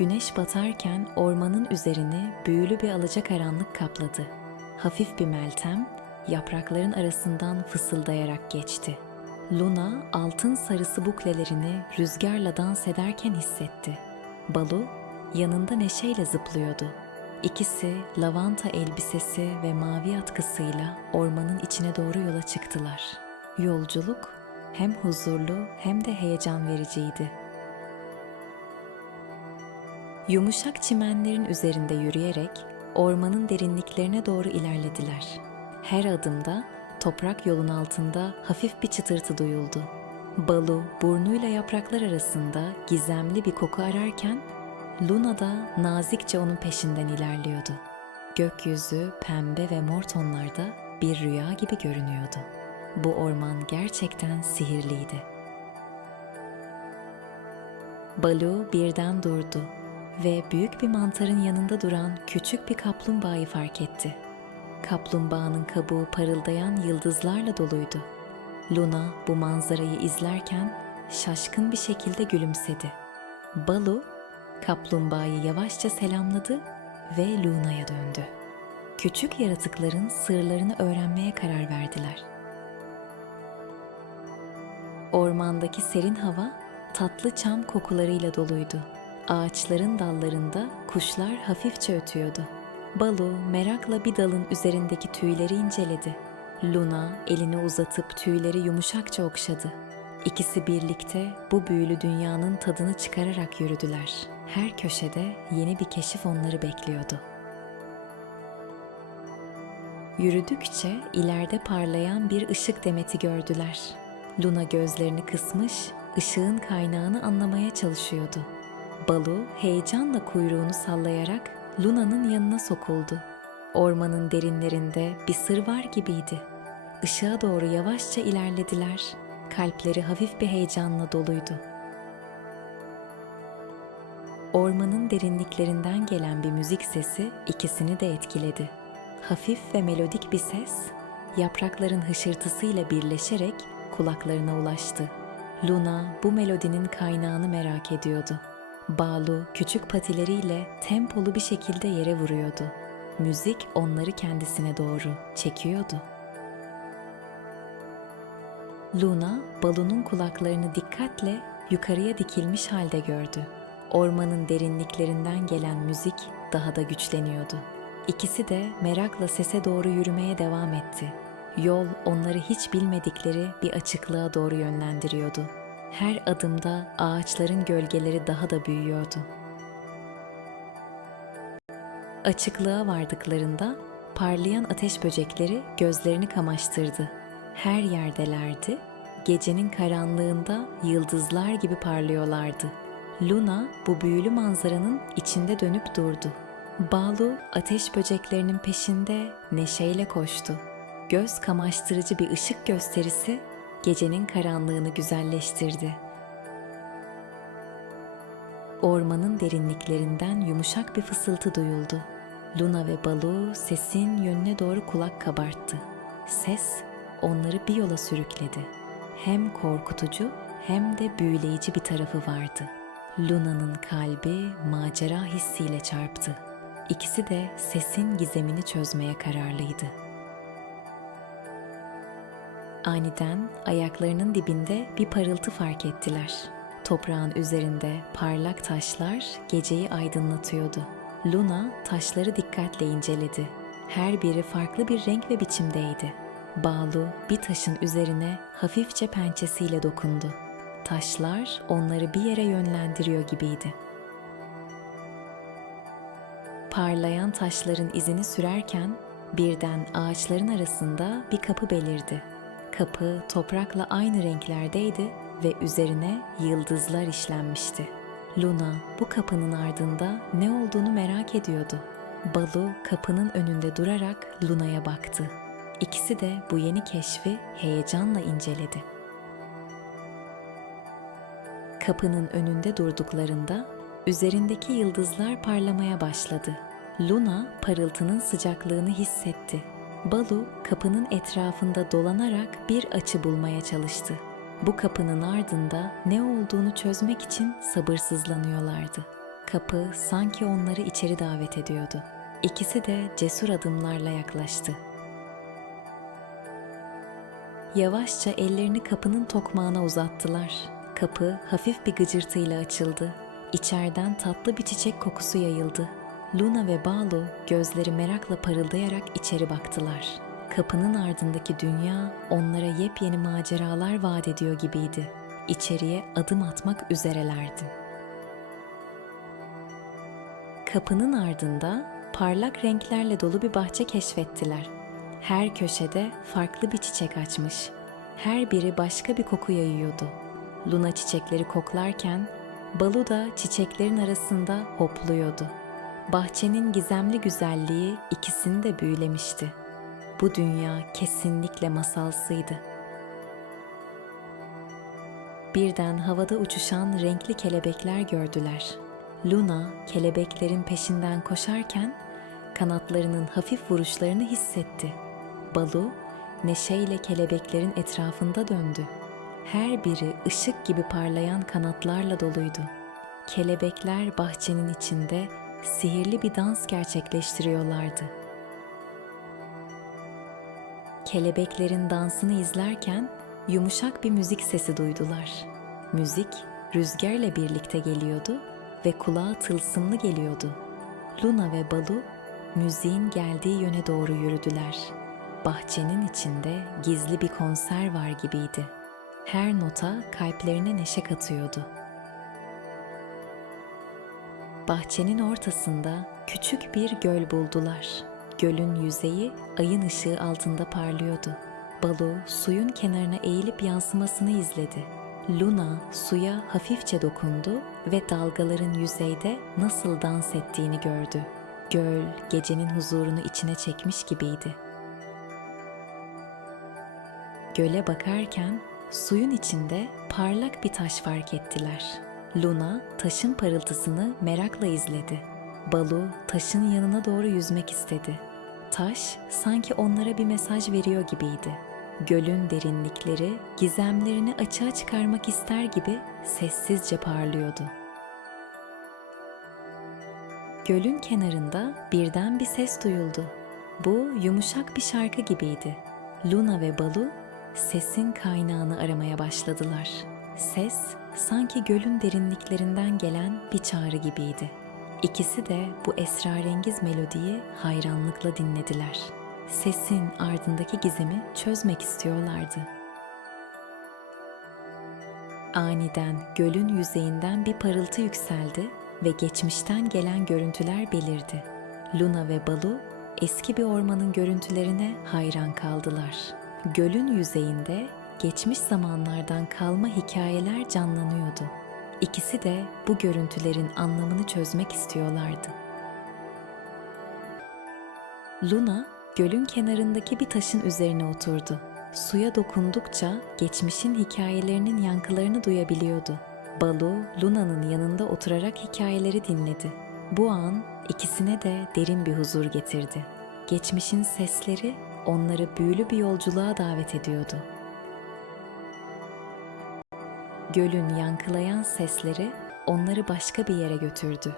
Güneş batarken ormanın üzerini büyülü bir alacakaranlık kapladı. Hafif bir meltem, yaprakların arasından fısıldayarak geçti. Luna, altın sarısı buklelerini rüzgarla dans ederken hissetti. Balu, yanında neşeyle zıplıyordu. İkisi lavanta elbisesi ve mavi atkısıyla ormanın içine doğru yola çıktılar. Yolculuk hem huzurlu hem de heyecan vericiydi. Yumuşak çimenlerin üzerinde yürüyerek ormanın derinliklerine doğru ilerlediler. Her adımda toprak yolun altında hafif bir çıtırtı duyuldu. Balu burnuyla yapraklar arasında gizemli bir koku ararken Luna da nazikçe onun peşinden ilerliyordu. Gökyüzü pembe ve mor tonlarda bir rüya gibi görünüyordu. Bu orman gerçekten sihirliydi. Balu birden durdu ve büyük bir mantarın yanında duran küçük bir kaplumbağayı fark etti. Kaplumbağanın kabuğu parıldayan yıldızlarla doluydu. Luna bu manzarayı izlerken şaşkın bir şekilde gülümsedi. Balu, kaplumbağayı yavaşça selamladı ve Luna'ya döndü. Küçük yaratıkların sırlarını öğrenmeye karar verdiler. Ormandaki serin hava tatlı çam kokularıyla doluydu. Ağaçların dallarında kuşlar hafifçe ötüyordu. Balu merakla bir dalın üzerindeki tüyleri inceledi. Luna elini uzatıp tüyleri yumuşakça okşadı. İkisi birlikte bu büyülü dünyanın tadını çıkararak yürüdüler. Her köşede yeni bir keşif onları bekliyordu. Yürüdükçe ileride parlayan bir ışık demeti gördüler. Luna gözlerini kısmış, ışığın kaynağını anlamaya çalışıyordu. Balu heyecanla kuyruğunu sallayarak Luna'nın yanına sokuldu. Ormanın derinlerinde bir sır var gibiydi. Işığa doğru yavaşça ilerlediler. Kalpleri hafif bir heyecanla doluydu. Ormanın derinliklerinden gelen bir müzik sesi ikisini de etkiledi. Hafif ve melodik bir ses, yaprakların hışırtısıyla birleşerek kulaklarına ulaştı. Luna bu melodinin kaynağını merak ediyordu. Balu küçük patileriyle tempolu bir şekilde yere vuruyordu. Müzik onları kendisine doğru çekiyordu. Luna, Balu'nun kulaklarını dikkatle yukarıya dikilmiş halde gördü. Ormanın derinliklerinden gelen müzik daha da güçleniyordu. İkisi de merakla sese doğru yürümeye devam etti. Yol onları hiç bilmedikleri bir açıklığa doğru yönlendiriyordu. Her adımda ağaçların gölgeleri daha da büyüyordu. Açıklığa vardıklarında parlayan ateş böcekleri gözlerini kamaştırdı. Her yerdelerdi, gecenin karanlığında yıldızlar gibi parlıyorlardı. Luna bu büyülü manzaranın içinde dönüp durdu. Balu ateş böceklerinin peşinde neşeyle koştu. Göz kamaştırıcı bir ışık gösterisi gecenin karanlığını güzelleştirdi. Ormanın derinliklerinden yumuşak bir fısıltı duyuldu. Luna ve Balu sesin yönüne doğru kulak kabarttı. Ses onları bir yola sürükledi. Hem korkutucu hem de büyüleyici bir tarafı vardı. Luna'nın kalbi macera hissiyle çarptı. İkisi de sesin gizemini çözmeye kararlıydı. Aniden ayaklarının dibinde bir parıltı fark ettiler. Toprağın üzerinde parlak taşlar geceyi aydınlatıyordu. Luna taşları dikkatle inceledi. Her biri farklı bir renk ve biçimdeydi. Balu bir taşın üzerine hafifçe pençesiyle dokundu. Taşlar onları bir yere yönlendiriyor gibiydi. Parlayan taşların izini sürerken birden ağaçların arasında bir kapı belirdi. Kapı toprakla aynı renklerdeydi ve üzerine yıldızlar işlenmişti. Luna bu kapının ardında ne olduğunu merak ediyordu. Balu kapının önünde durarak Luna'ya baktı. İkisi de bu yeni keşfi heyecanla inceledi. Kapının önünde durduklarında üzerindeki yıldızlar parlamaya başladı. Luna parıltının sıcaklığını hissetti. Balu kapının etrafında dolanarak bir açı bulmaya çalıştı. Bu kapının ardında ne olduğunu çözmek için sabırsızlanıyorlardı. Kapı sanki onları içeri davet ediyordu. İkisi de cesur adımlarla yaklaştı. Yavaşça ellerini kapının tokmağına uzattılar. Kapı hafif bir gıcırtıyla açıldı. İçeriden tatlı bir çiçek kokusu yayıldı. Luna ve Balu gözleri merakla parıldayarak içeri baktılar. Kapının ardındaki dünya onlara yepyeni maceralar vaat ediyor gibiydi. İçeriye adım atmak üzerelerdi. Kapının ardında parlak renklerle dolu bir bahçe keşfettiler. Her köşede farklı bir çiçek açmış. Her biri başka bir koku yayıyordu. Luna çiçekleri koklarken Balu da çiçeklerin arasında hopluyordu. Bahçenin gizemli güzelliği ikisini de büyülemişti. Bu dünya kesinlikle masalsıydı. Birden havada uçuşan renkli kelebekler gördüler. Luna kelebeklerin peşinden koşarken kanatlarının hafif vuruşlarını hissetti. Balu neşeyle kelebeklerin etrafında döndü. Her biri ışık gibi parlayan kanatlarla doluydu. Kelebekler bahçenin içinde sihirli bir dans gerçekleştiriyorlardı. Kelebeklerin dansını izlerken yumuşak bir müzik sesi duydular. Müzik rüzgarla birlikte geliyordu ve kulağa tılsımlı geliyordu. Luna ve Balu müziğin geldiği yöne doğru yürüdüler. Bahçenin içinde gizli bir konser var gibiydi. Her nota kalplerine neşe katıyordu. Bahçenin ortasında küçük bir göl buldular. Gölün yüzeyi ayın ışığı altında parlıyordu. Balu suyun kenarına eğilip yansımasını izledi. Luna suya hafifçe dokundu ve dalgaların yüzeyde nasıl dans ettiğini gördü. Göl gecenin huzurunu içine çekmiş gibiydi. Göle bakarken suyun içinde parlak bir taş fark ettiler. Luna taşın parıltısını merakla izledi. Balu taşın yanına doğru yüzmek istedi. Taş sanki onlara bir mesaj veriyor gibiydi. Gölün derinlikleri gizemlerini açığa çıkarmak ister gibi sessizce parlıyordu. Gölün kenarında birden bir ses duyuldu. Bu yumuşak bir şarkı gibiydi. Luna ve Balu sesin kaynağını aramaya başladılar. Ses sanki gölün derinliklerinden gelen bir çağrı gibiydi. İkisi de bu esrarengiz melodiyi hayranlıkla dinlediler. Sesin ardındaki gizemi çözmek istiyorlardı. Aniden gölün yüzeyinden bir parıltı yükseldi ve geçmişten gelen görüntüler belirdi. Luna ve Balu eski bir ormanın görüntülerine hayran kaldılar. Gölün yüzeyinde geçmiş zamanlardan kalma hikayeler canlanıyordu. İkisi de bu görüntülerin anlamını çözmek istiyorlardı. Luna, gölün kenarındaki bir taşın üzerine oturdu. Suya dokundukça geçmişin hikayelerinin yankılarını duyabiliyordu. Balu, Luna'nın yanında oturarak hikayeleri dinledi. Bu an ikisine de derin bir huzur getirdi. Geçmişin sesleri onları büyülü bir yolculuğa davet ediyordu. Gölün yankılayan sesleri onları başka bir yere götürdü.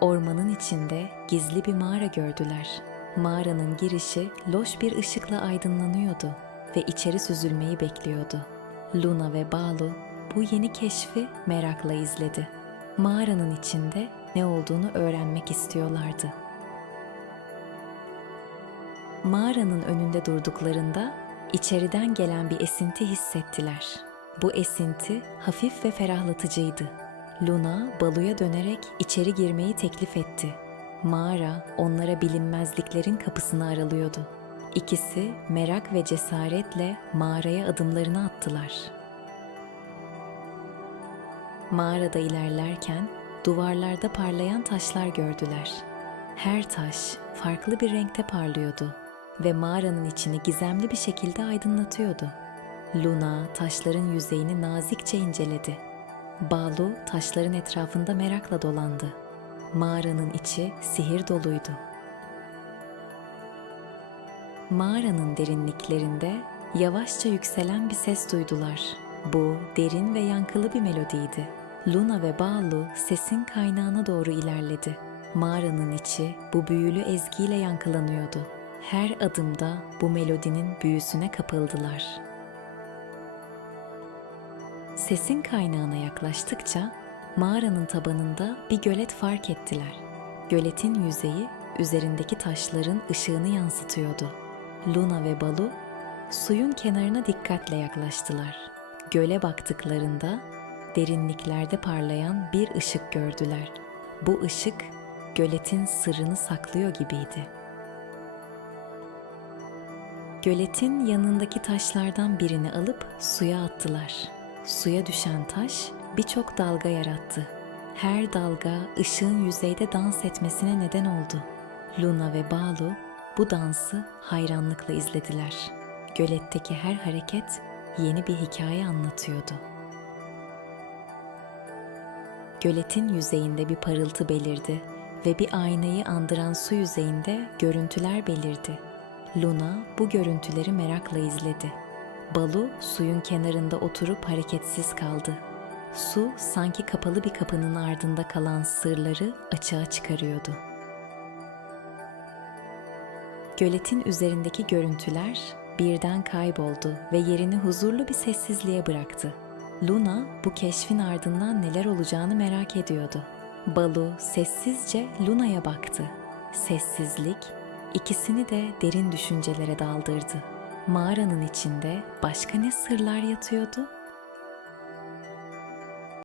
Ormanın içinde gizli bir mağara gördüler. Mağaranın girişi loş bir ışıkla aydınlanıyordu ve içeri süzülmeyi bekliyordu. Luna ve Balu bu yeni keşfi merakla izledi. Mağaranın içinde ne olduğunu öğrenmek istiyorlardı. Mağaranın önünde durduklarında içeriden gelen bir esinti hissettiler. Bu esinti hafif ve ferahlatıcıydı. Luna, Balu'ya dönerek içeri girmeyi teklif etti. Mağara onlara bilinmezliklerin kapısını aralıyordu. İkisi merak ve cesaretle mağaraya adımlarını attılar. Mağarada ilerlerken duvarlarda parlayan taşlar gördüler. Her taş farklı bir renkte parlıyordu ve mağaranın içini gizemli bir şekilde aydınlatıyordu. Luna taşların yüzeyini nazikçe inceledi. Balu taşların etrafında merakla dolandı. Mağaranın içi sihir doluydu. Mağaranın derinliklerinde yavaşça yükselen bir ses duydular. Bu derin ve yankılı bir melodiydi. Luna ve Balu sesin kaynağına doğru ilerledi. Mağaranın içi bu büyülü ezgiyle yankılanıyordu. Her adımda bu melodinin büyüsüne kapıldılar. Sesin kaynağına yaklaştıkça mağaranın tabanında bir gölet fark ettiler. Göletin yüzeyi üzerindeki taşların ışığını yansıtıyordu. Luna ve Balu suyun kenarına dikkatle yaklaştılar. Göle baktıklarında derinliklerde parlayan bir ışık gördüler. Bu ışık göletin sırrını saklıyor gibiydi. Göletin yanındaki taşlardan birini alıp suya attılar. Suya düşen taş birçok dalga yarattı. Her dalga ışığın yüzeyde dans etmesine neden oldu. Luna ve Balu bu dansı hayranlıkla izlediler. Göletteki her hareket yeni bir hikaye anlatıyordu. Göletin yüzeyinde bir parıltı belirdi ve bir aynayı andıran su yüzeyinde görüntüler belirdi. Luna bu görüntüleri merakla izledi. Balu suyun kenarında oturup hareketsiz kaldı. Su sanki kapalı bir kapının ardında kalan sırları açığa çıkarıyordu. Göletin üzerindeki görüntüler birden kayboldu ve yerini huzurlu bir sessizliğe bıraktı. Luna bu keşfin ardından neler olacağını merak ediyordu. Balu sessizce Luna'ya baktı. Sessizlik ikisini de derin düşüncelere daldırdı. Mağaranın içinde başka ne sırlar yatıyordu?